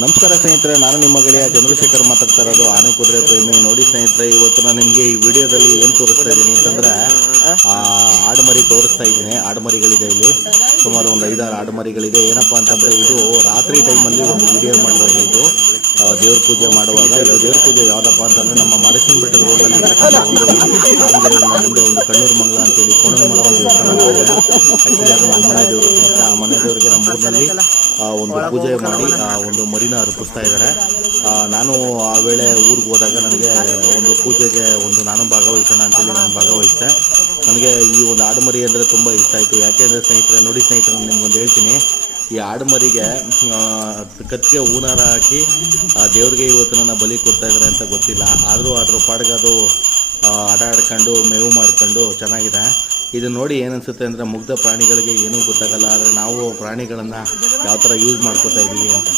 ನಮಸ್ಕಾರ ಸ್ನೇಹಿತರೆ, ನಾನು ನಿಮ್ಮ ಗೆಳೆಯ ಚಂದ್ರಶೇಖರ್ ಮಾತಾಡ್ತಾ ಇರೋದು, ಆನೆ ಕುದುರೆ ಪ್ರೇಮಿ. ನೋಡಿ ಸ್ನೇಹಿತರೆ, ಇವತ್ತು ನಾನು ನಿಮಗೆ ಈ ವಿಡಿಯೋದಲ್ಲಿ ಏನು ತೋರಿಸ್ತಾ ಇದ್ದೀನಿ ಅಂತಂದರೆ, ಆಡುಮರಿ ತೋರಿಸ್ತಾ ಇದ್ದೀನಿ. ಆಡುಮರಿಗಳಿದೆ ಇಲ್ಲಿ, ಸುಮಾರು ಒಂದು 5-6 ಆಡುಮರಿಗಳಿದೆ. ಏನಪ್ಪ ಅಂತಂದರೆ, ಇದು ರಾತ್ರಿ ಟೈಮಲ್ಲಿ ಒಂದು ವಿಡಿಯೋ ಮಾಡಿರೋದು. ಇದು ದೇವ್ರ ಪೂಜೆ ಮಾಡುವಾಗ. ಇದು ದೇವ್ರ ಪೂಜೆ ಯಾವುದಪ್ಪ ಅಂತಂದರೆ, ನಮ್ಮ ಮಾದೇಶ್ವರ ಬೆಟ್ಟದ ರೋಡಲ್ಲಿ ಮುಂದೆ ಒಂದು ಕಣ್ಣೂರು ಮಂಗಳ ಅಂತೇಳಿ ಕೋಣನ ಮರ ದೇವಸ್ಥಾನ ಇದೆ. ಆ್ಯಕ್ಚುಲಿ ಅದು ನಮ್ಮ ಮನೆ ದೇವರು ಸ್ನೇಹಿತರೆ. ಆ ಮನೆ ದೇವರಿಗೆ ನಮ್ಮ ಊರಿನಲ್ಲಿ ಒಂದು ಪೂಜೆ ಮಾಡಿ ಒಂದು ಮರಿನ ಅರ್ಪಿಸ್ತಾ ಇದ್ದಾರೆ. ನಾನು ಆ ವೇಳೆ ಊರಿಗೆ ಹೋದಾಗ ನನಗೆ ಒಂದು ಪೂಜೆಗೆ ನಾನು ಭಾಗವಹಿಸೋಣ ಅಂತೇಳಿ ನಾನು ಭಾಗವಹಿಸಿದೆ. ನನಗೆ ಈ ಒಂದು ಆಡುಮರಿ ಅಂದರೆ ತುಂಬ ಇಷ್ಟ ಆಯಿತು. ಯಾಕೆಂದರೆ ಸ್ನೇಹಿತರೆ, ನೋಡಿ ಸ್ನೇಹಿತರೆ, ನಾನು ನಿಮ್ಗೊಂದು ಹೇಳ್ತೀನಿ. ಈ ಆಡುಮರಿಗೆ ಕತ್ತಿಗೆ ಹೂನಾರ ಹಾಕಿ ದೇವ್ರಿಗೆ ಇವತ್ತು ನನ್ನ ಬಲಿ ಕೊಡ್ತಾ ಇದ್ದಾರೆ ಅಂತ ಗೊತ್ತಿಲ್ಲ. ಆದರೂ ಅದ್ರ ಪಾಡಿಗೆ ಅದು ಆಟ ಆಡ್ಕೊಂಡು ಮೇವು ಮಾಡ್ಕೊಂಡು ಚೆನ್ನಾಗಿದೆ. ಇದು ನೋಡಿ ಏನನ್ಸುತ್ತೆ ಅಂದರೆ, ಮುಗ್ಧ ಪ್ರಾಣಿಗಳಿಗೆ ಏನೂ ಗೊತ್ತಾಗಲ್ಲ, ಆದರೆ ನಾವು ಪ್ರಾಣಿಗಳನ್ನು ಯಾವ ಥರ ಯೂಸ್ ಮಾಡ್ಕೋತಾ ಇದ್ದೀವಿ ಅಂತ.